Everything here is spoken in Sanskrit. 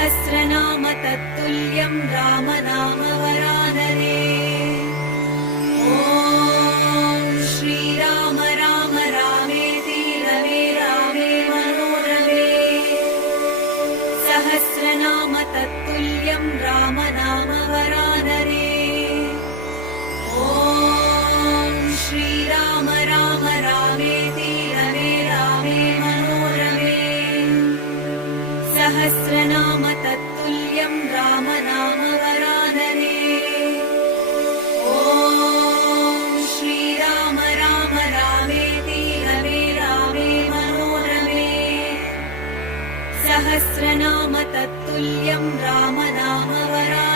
सहस्रनाम तत्तुल्यं रामनाम वरानने। ॐ श्रीराम राम रामेति रमे रामे मनोरमे। सहस्रनाम तत्तुल्यं रामनाम वरानने। ॐ श्रीराम राम रामेति रमे रामे मनोरमे। सहस्रनाम तत्तुल्यं रामनाम वरानने। ॐ श्रीराम राम रामेति रमे रामे मनोरमे। सहस्रनाम तत्तुल्यं रामनाम वरानने।